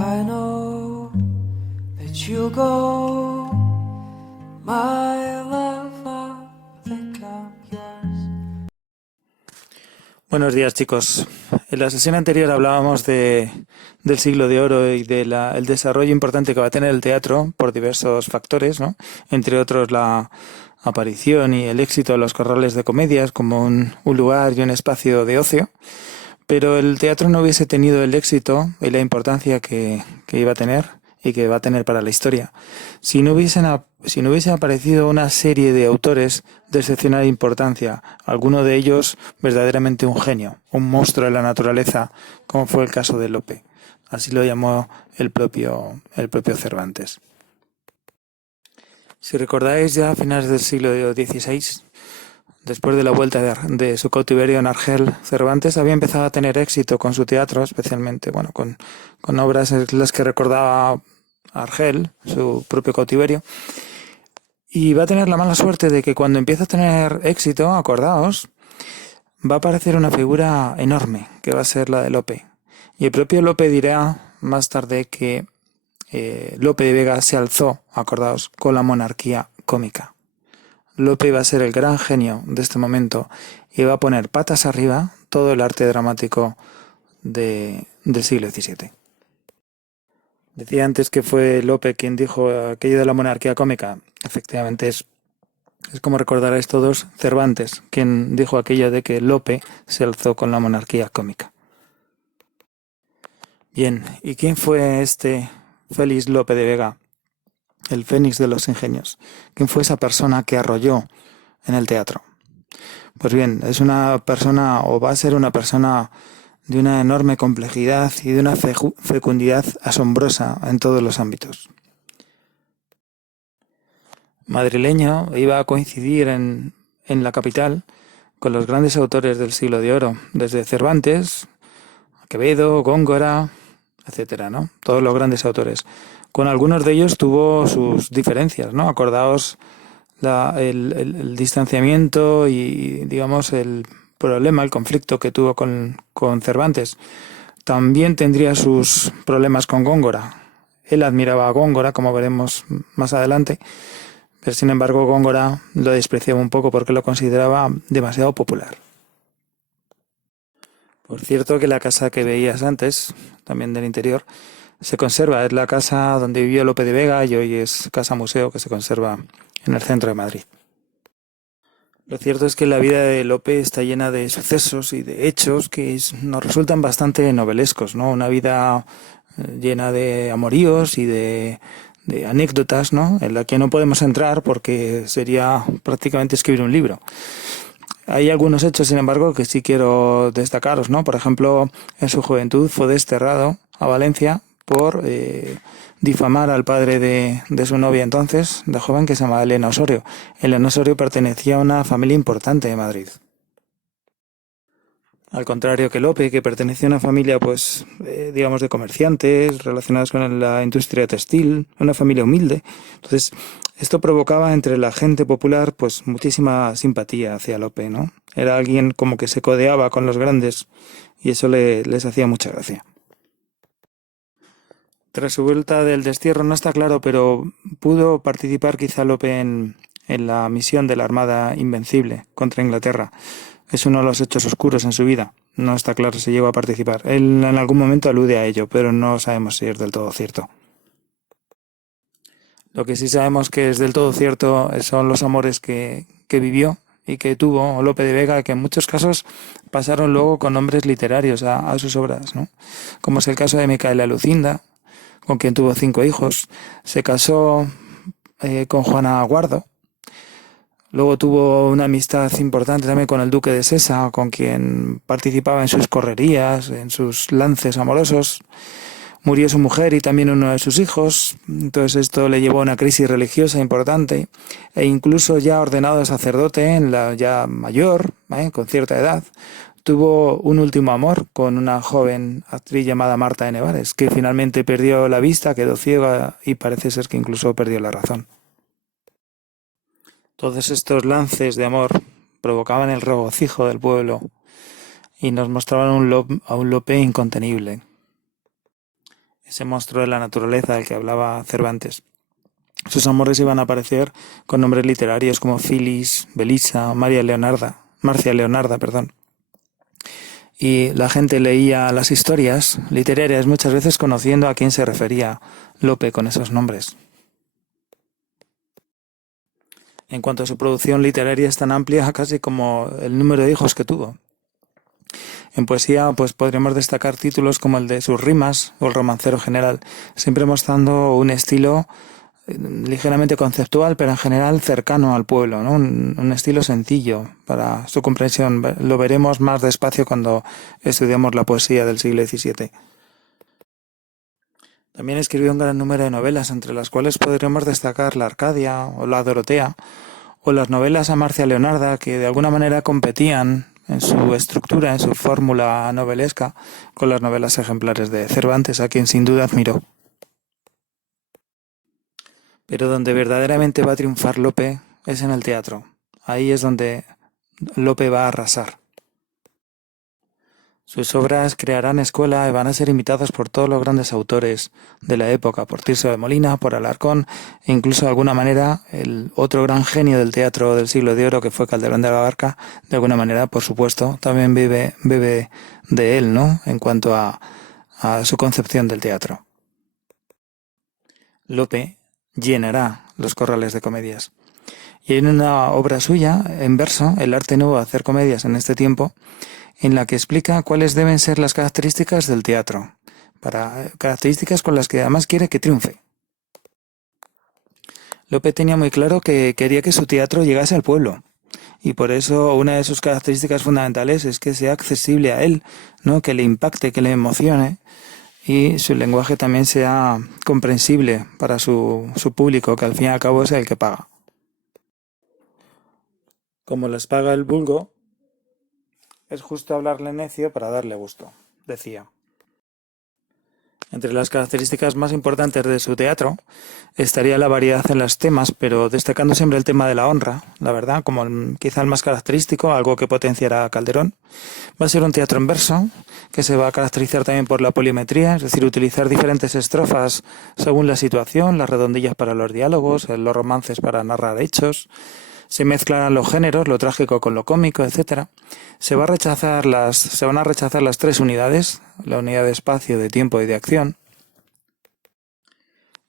I know that you'll go, my love, I'll become yours. Buenos días, chicos. En la sesión anterior hablábamos del siglo de oro y del desarrollo importante que va a tener el teatro por diversos factores, ¿no? Entre otros la aparición y el éxito de los corrales de comedias como un lugar y un espacio de ocio. Pero el teatro no hubiese tenido el éxito y la importancia que iba a tener y que va a tener para la historia si no hubiese aparecido una serie de autores de excepcional importancia, alguno de ellos verdaderamente un genio, un monstruo de la naturaleza, como fue el caso de Lope. Así lo llamó el propio Cervantes. Si recordáis, ya a finales del siglo XVI, después de la vuelta de su cautiverio en Argel, Cervantes había empezado a tener éxito con su teatro, especialmente con obras en las que recordaba Argel, su propio cautiverio, y va a tener la mala suerte de que cuando empieza a tener éxito, acordaos, va a aparecer una figura enorme, que va a ser la de Lope. Y el propio Lope dirá más tarde que Lope de Vega se alzó, acordaos, con la monarquía cómica. Lope iba a ser el gran genio de este momento y va a poner patas arriba todo el arte dramático del siglo XVII. Decía antes que fue Lope quien dijo aquello de la monarquía cómica. Efectivamente es como recordaréis todos, Cervantes, quien dijo aquello de que Lope se alzó con la monarquía cómica. Bien, ¿y quién fue este Félix Lope de Vega? El Fénix de los ingenios. ¿Quién fue esa persona que arrolló en el teatro? Pues bien, es una persona, o va a ser una persona de una enorme complejidad y de una fecundidad asombrosa en todos los ámbitos. Madrileño, iba a coincidir en la capital con los grandes autores del siglo de oro, desde Cervantes, Quevedo, Góngora, etcétera, ¿no? Todos los grandes autores. Con algunos de ellos tuvo sus diferencias, ¿no? Acordaos el distanciamiento y, digamos, el problema, el conflicto que tuvo con Cervantes. También tendría sus problemas con Góngora. Él admiraba a Góngora, como veremos más adelante, pero sin embargo Góngora lo despreciaba un poco porque lo consideraba demasiado popular. Por cierto que la casa que veías antes, también del interior, se conserva. Es la casa donde vivió Lope de Vega y hoy es casa museo que se conserva en el centro de Madrid. Lo cierto es que la vida de Lope está llena de sucesos y de hechos que nos resultan bastante novelescos, ¿no? Una vida llena de amoríos y de anécdotas, ¿no? En la que no podemos entrar porque sería prácticamente escribir un libro. Hay algunos hechos, sin embargo, que sí quiero destacaros, ¿no? Por ejemplo, en su juventud fue desterrado a Valencia por difamar al padre de su novia entonces, de joven, que se llamaba Elena Osorio. Elena Osorio pertenecía a una familia importante de Madrid. Al contrario que Lope, que pertenecía a una familia, pues, digamos, de comerciantes relacionados con la industria textil, una familia humilde. Entonces, esto provocaba entre la gente popular, pues, muchísima simpatía hacia Lope, ¿no? Era alguien como que se codeaba con los grandes y eso les hacía mucha gracia. Tras su vuelta del destierro no está claro, pero pudo participar quizá Lope en la misión de la Armada Invencible contra Inglaterra. Es uno de los hechos oscuros en su vida. No está claro si llegó a participar. Él en algún momento alude a ello, pero no sabemos si es del todo cierto. Lo que sí sabemos que es del todo cierto son los amores que vivió y que tuvo Lope de Vega, que en muchos casos pasaron luego con nombres literarios a sus obras, ¿no? Como es el caso de Micaela Lucinda, con quien tuvo 5 hijos. Se casó con Juana Guardo. Luego tuvo una amistad importante también con el duque de Sesa, con quien participaba en sus correrías, en sus lances amorosos. Murió su mujer y también uno de sus hijos. Entonces esto le llevó a una crisis religiosa importante. E incluso ya ordenado sacerdote, en la ya mayor, con cierta edad, tuvo un último amor con una joven actriz llamada Marta de Nevares, que finalmente perdió la vista, quedó ciega y parece ser que incluso perdió la razón. Todos estos lances de amor provocaban el regocijo del pueblo y nos mostraban a un Lope incontenible. ese monstruo de la naturaleza del que hablaba Cervantes. Sus amores iban a aparecer con nombres literarios como Filis, Belisa, Marcia Leonarda, perdón. Y la gente leía las historias literarias muchas veces conociendo a quién se refería Lope con esos nombres. En cuanto a su producción literaria es tan amplia casi como el número de hijos que tuvo. En poesía pues podríamos destacar títulos como el de sus rimas o el romancero general, siempre mostrando un estilo ligeramente conceptual, pero en general cercano al pueblo, ¿no? Un estilo sencillo para su comprensión. Lo veremos más despacio cuando estudiamos la poesía del siglo XVII. También escribió un gran número de novelas, entre las cuales podremos destacar la Arcadia o la Dorotea, o las novelas a Marcia Leonarda, que de alguna manera competían en su estructura, en su fórmula novelesca, con las novelas ejemplares de Cervantes, a quien sin duda admiró. Pero donde verdaderamente va a triunfar Lope es en el teatro. Ahí es donde Lope va a arrasar. Sus obras crearán escuela y van a ser imitadas por todos los grandes autores de la época, por Tirso de Molina, por Alarcón, e incluso de alguna manera el otro gran genio del teatro del siglo de oro que fue Calderón de la Barca, de alguna manera, por supuesto, también bebe de él, ¿no? En cuanto a su concepción del teatro. Lope llenará los corrales de comedias. Y hay una obra suya, en verso, El arte nuevo de hacer comedias en este tiempo, en la que explica cuáles deben ser las características del teatro, características con las que además quiere que triunfe. Lope tenía muy claro que quería que su teatro llegase al pueblo, y por eso una de sus características fundamentales es que sea accesible a él, ¿no? Que le impacte, que le emocione, y su lenguaje también sea comprensible para su público, que al fin y al cabo es el que paga. Como les paga el vulgo, es justo hablarle necio para darle gusto, decía. Entre las características más importantes de su teatro estaría la variedad en los temas, pero destacando siempre el tema de la honra, la verdad, como quizá el más característico, algo que potenciará a Calderón. Va a ser un teatro en verso, que se va a caracterizar también por la polimetría, es decir, utilizar diferentes estrofas según la situación, las redondillas para los diálogos, los romances para narrar hechos. Se mezclarán los géneros, lo trágico con lo cómico, etc. Se van a rechazar las tres unidades, la unidad de espacio, de tiempo y de acción.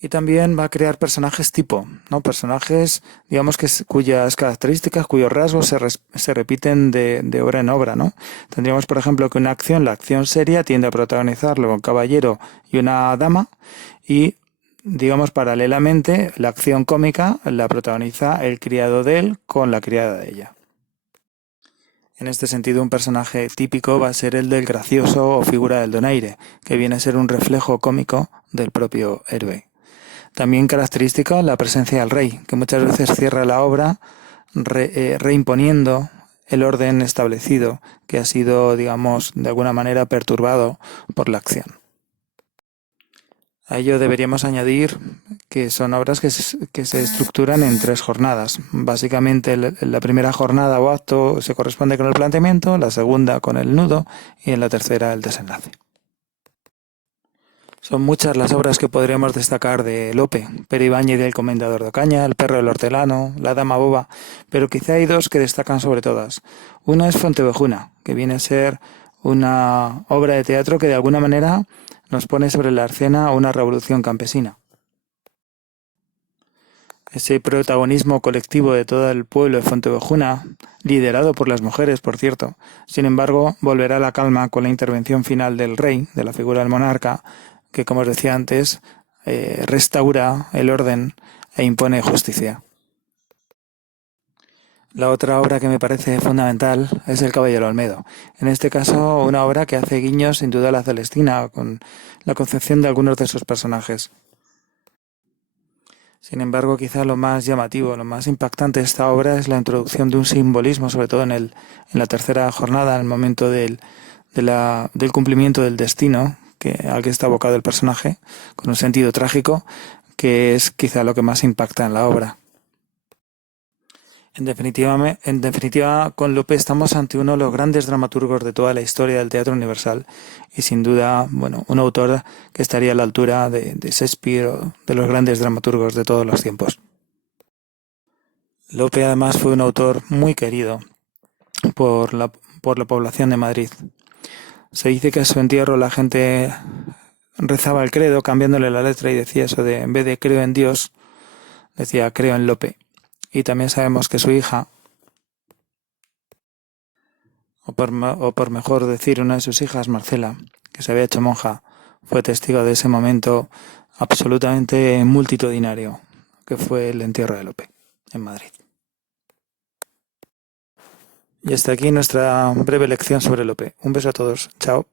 Y también va a crear personajes tipo, ¿no? Personajes, digamos, cuyas características, cuyos rasgos se repiten de obra en obra, ¿no? Tendríamos, por ejemplo, que la acción seria tiende a protagonizarlo un caballero y una dama, y digamos, paralelamente, la acción cómica la protagoniza el criado de él con la criada de ella. En este sentido, un personaje típico va a ser el del gracioso o figura del donaire, que viene a ser un reflejo cómico del propio héroe. También característica la presencia del rey, que muchas veces cierra la obra reimponiendo el orden establecido, que ha sido, digamos, de alguna manera perturbado por la acción. A ello deberíamos añadir que son obras que se estructuran en 3 jornadas. Básicamente la primera jornada o acto se corresponde con el planteamiento, la segunda con el nudo y en la tercera el desenlace. Son muchas las obras que podríamos destacar de Lope: Pere Ibáñez del Comendador de Ocaña, El perro del hortelano, La dama boba, pero quizá hay 2 que destacan sobre todas. Una es Fontevejuna, que viene a ser una obra de teatro que de alguna manera nos pone sobre la escena una revolución campesina. Ese protagonismo colectivo de todo el pueblo de Fontevejuna, liderado por las mujeres, por cierto, sin embargo, volverá a la calma con la intervención final del rey, de la figura del monarca, que, como os decía antes, restaura el orden e impone justicia. La otra obra que me parece fundamental es El caballero Olmedo. En este caso, una obra que hace guiños sin duda a la Celestina, con la concepción de algunos de sus personajes. Sin embargo, quizá lo más llamativo, lo más impactante de esta obra es la introducción de un simbolismo, sobre todo en la tercera jornada, en el momento del cumplimiento del destino al que está abocado el personaje, con un sentido trágico, que es quizá lo que más impacta en la obra. En definitiva, con Lope estamos ante uno de los grandes dramaturgos de toda la historia del teatro universal y sin duda, bueno, un autor que estaría a la altura de Shakespeare o de los grandes dramaturgos de todos los tiempos. Lope además fue un autor muy querido por la población de Madrid. Se dice que a su entierro la gente rezaba el credo cambiándole la letra y decía eso de, en vez de creo en Dios, decía creo en Lope. Y también sabemos que su hija, o por mejor decir, una de sus hijas, Marcela, que se había hecho monja, fue testigo de ese momento absolutamente multitudinario, que fue el entierro de Lope en Madrid. Y hasta aquí nuestra breve lección sobre Lope. Un beso a todos. Chao.